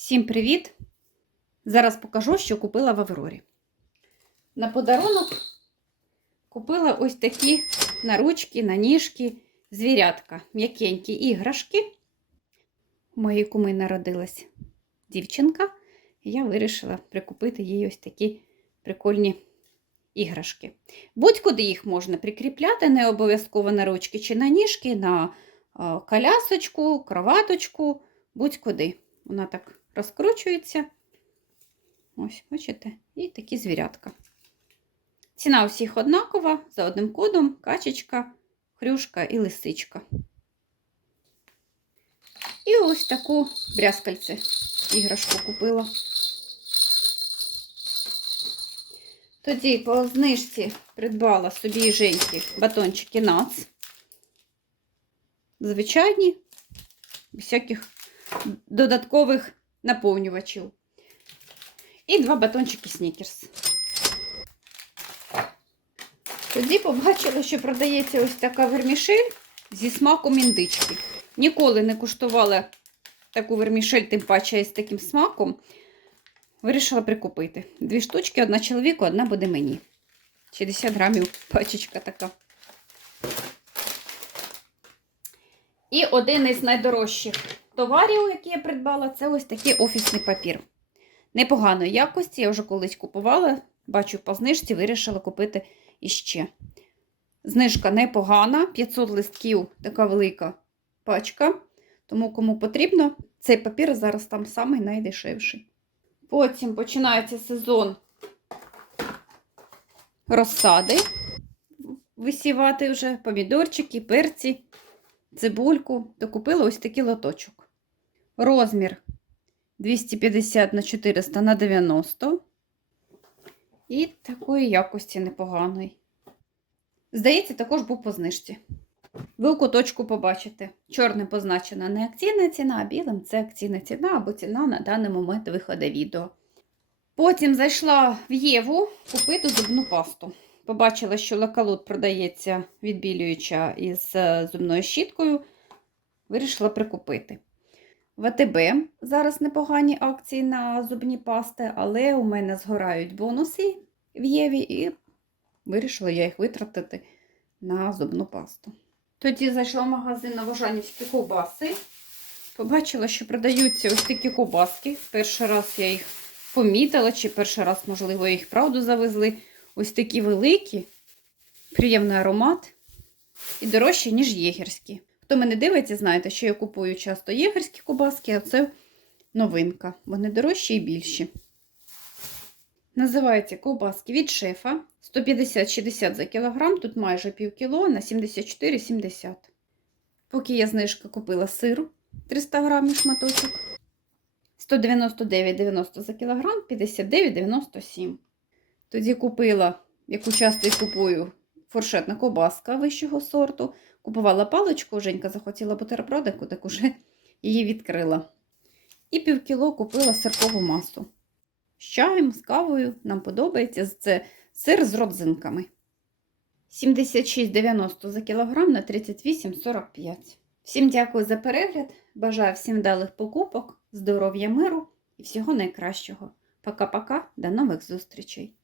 Всім привіт! Зараз покажу, що купила в Аврорі. На подарунок купила ось такі наручки, на ніжки, звірятка, м'якенькі іграшки. У моєї куми народилась дівчинка, і я вирішила прикупити їй ось такі прикольні іграшки. Будь-куди їх можна прикріпляти, не обов'язково на ручки чи на ніжки, на колясочку, кроваточку, будь-куди. Вона так розкручується. Ось, бачите, і такі звірятка. Ціна у всіх однакова, за одним кодом качечка, хрюшка і лисичка. І ось таку брязкальце іграшку купила. Тоді по знижці придбала собі Женьки батончики нац. Звичайні, без всяких додаткових наповнювачів. І два батончики снікерс. Тоді побачила, що продається ось така вермішель зі смаком індички. Ніколи не куштувала таку вермішель, тим паче з таким смаком. Вирішила прикупити. Дві штучки, одна чоловіку, одна буде мені. 60 грамів пачечка така. І один із найдорожчих товарів, які я придбала, це ось такий офісний папір. Непоганої якості, я вже колись купувала, бачу по знижці, вирішила купити іще. Знижка непогана, 500 листків, така велика пачка. Тому, кому потрібно, цей папір зараз там самий найдешевший. Потім починається сезон розсади. Висівати вже помідорчики, перці, цибульку. Докупила ось такий лоточок. Розмір 250 на 400 на 90. І такої якості непоганої. Здається, також був по знижці. Ви у куточку побачите. Чорним позначена не акційна ціна, а білим це акційна ціна або ціна на даний момент виходу відео. Потім зайшла в Єву купити зубну пасту. Побачила, що лакалут продається відбілююча із е, зубною щіткою. Вирішила прикупити. В АТБ зараз непогані акції на зубні пасти, але у мене згорають бонуси в Єві і вирішила я їх витратити на зубну пасту. Тоді зайшла в магазин Новожанівські ковбаси. Побачила, що продаються ось такі ковбаски. Перший раз я їх помітила, чи перший раз, можливо, їх правду завезли. Ось такі великі, приємний аромат і дорожчі, ніж єгерські. Хто мене дивиться, знаєте, що я купую часто єгерські ковбаски, а це новинка. Вони дорожчі і більші. Називаються ковбаски від шефа. 150-60 за кілограм, тут майже пів кіло на 74,70. Поки я знижка купила сиру 300 грамів шматочок. 199,90 за кілограм, 59,97. Тоді купила, яку часто і купую, фуршетна ковбаска вищого сорту. Купувала паличку, Женька захотіла бутербродику, так уже її відкрила. І пів кіло купила сиркову масу. З чаєм, з кавою, нам подобається це сир з родзинками. 76,90 за кілограм на 38,45. Всім дякую за перегляд. Бажаю всім вдалих покупок, здоров'я, миру і всього найкращого. Пока-пока, до нових зустрічей!